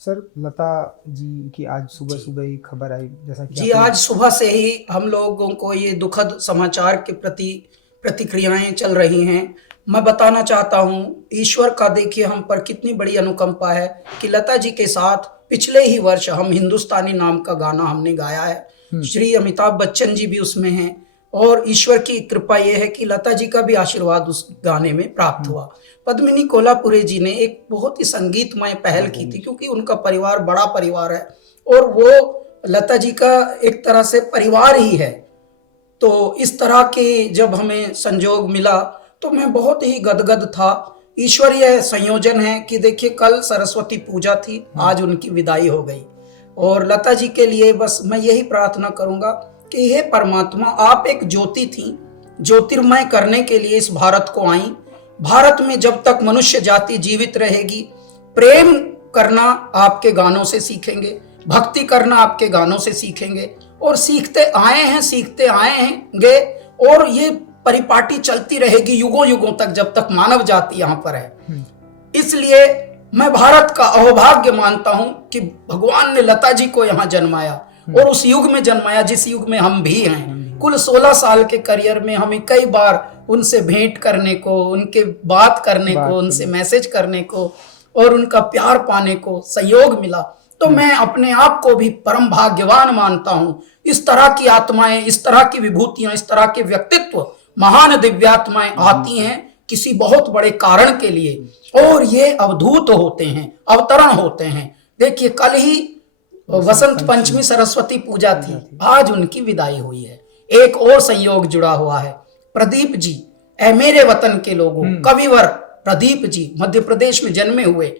Sir, Lata ji की आज सुबह सुबह ही खबर आई, जैसा कि जी, आपने। आज सुबह से ही हम लोगों को ये दुखद समाचार के प्रति प्रतिक्रियाएँ चल रही हैं। मैं बताना चाहता हूँ, ईश्वर का देखिए हम पर कितनी बड़ी अनुकंपा है कि लता जी के साथ पिछले ही वर्ष हम हिंदुस्तानी नाम का गाना हमने गाया है। हुँ, श्री अमिताभ बच्चन जी भी उसमें हैं और ईश्वर की कृपा ये है कि लता जी का भी आशीर्वाद उस गाने में प्राप्त हुँ, हुआ। पद्मिनी कोल्हापुरे जी ने एक बहुत ही संगीतमय पहल की थी क्योंकि उनका परिवार बड़ा परिवार है और वो लता जी का एक तरह से परिवार ही है। तो इस तरह के जब हमें संजोग मिला तो मैं बहुत ही गदगद था। ईश्वरीय संयोजन है कि देखिए कल सरस्वती पूजा थी, हुँ, आज उनकी विदाई हो गई और लता जी के लिए बस मैं यही प्रार्थना करूंगा कि हे परमात्मा, आप एक ज्योति थी, ज्योतिर्मय करने के लिए इस भारत को आई। भारत में जब तक मनुष्य जाति जीवित रहेगी, प्रेम करना आपके गानों से सीखेंगे, भक्ति करना आपके गानों से सीखेंगे और सीखते आए हैंगे और ये परिपाटी चलती रहेगी युगों युगों तक, जब तक मानव जाति यहाँ पर है। हुँ, इसलिए मैं भारत का अहोभाग्य मानता हूं कि भगवान ने लता जी को यहाँ जन्माया हुँ, और उस युग में जन्माया जिस युग में हम भी हैं। हम भी। कुल 16 साल के करियर में हमें कई बार उनसे भेंट करने को, उनके बात करने को, बात उनसे करनी। मैसेज करने को और उनका प्यार पाने को सहयोग मिला। तो हुँ, मैं अपने आप को भी परम भाग्यवान मानता हूं। इस तरह की आत्माएं, इस तरह की विभूतियां, इस तरह के व्यक्तित्व, महान दिव्यात्माएं आती हैं किसी बहुत बड़े कारण के लिए और ये अवधूत होते हैं, अवतरण होते हैं। देखिए कल ही वसंत पंचमी सरस्वती पूजा थी, आज उनकी विदाई हुई है। एक और संयोग जुड़ा हुआ है। प्रदीप जी, ऐ मेरे वतन के लोगों, हुँ, कविवर प्रदीप जी मध्य प्रदेश में जन्मे हुए।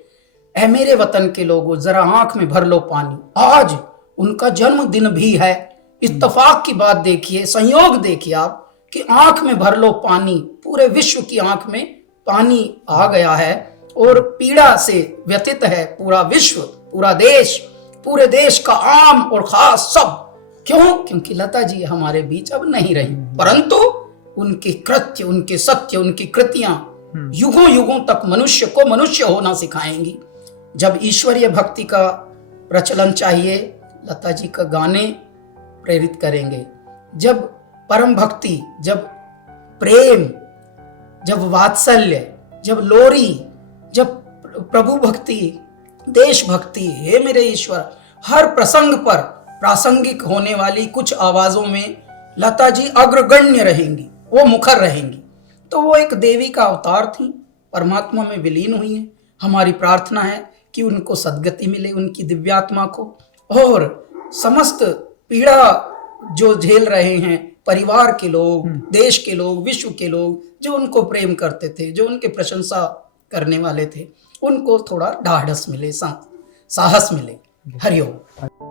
ऐ मेरे वतन के लोगों, जरा आंख में भर लो पानी। आज उनका जन्मदिन भी है। इत्तेफाक की बात देखिए, संयोग देखिए आप कि आंख में भर लो पानी, पूरे विश्व की आंख में पानी आ गया है और पीड़ा से व्यथित है पूरा विश्व, पूरा देश, पूरे देश का आम और खास सब। क्यों? क्योंकि लता जी हमारे बीच अब नहीं रही, परंतु उनके कृत्य, उनके सत्य, उनकी कृतियां युगों युगों तक मनुष्य को मनुष्य होना सिखाएंगी। जब ईश्वरीय भक्ति का प्रचलन चाहिए, लता जी का गाने प्रेरित करेंगे। जब परम भक्ति, जब प्रेम, जब वात्सल्य, जब लोरी, जब प्रभु भक्ति, देशभक्ति, हे मेरे ईश्वर, हर प्रसंग पर प्रासंगिक होने वाली कुछ आवाजों में लता जी अग्रगण्य रहेंगी, वो मुखर रहेंगी। तो वो एक देवी का अवतार थी, परमात्मा में विलीन हुई है। हमारी प्रार्थना है कि उनको सद्गति मिले, उनकी दिव्यात्मा को, और समस्त पीड़ा जो झेल रहे हैं परिवार के लोग, देश के लोग, विश्व के लोग जो उनको प्रेम करते थे, जो उनके प्रशंसा करने वाले थे, उनको थोड़ा ढाढ़स मिले, साहस मिले। हरिओम।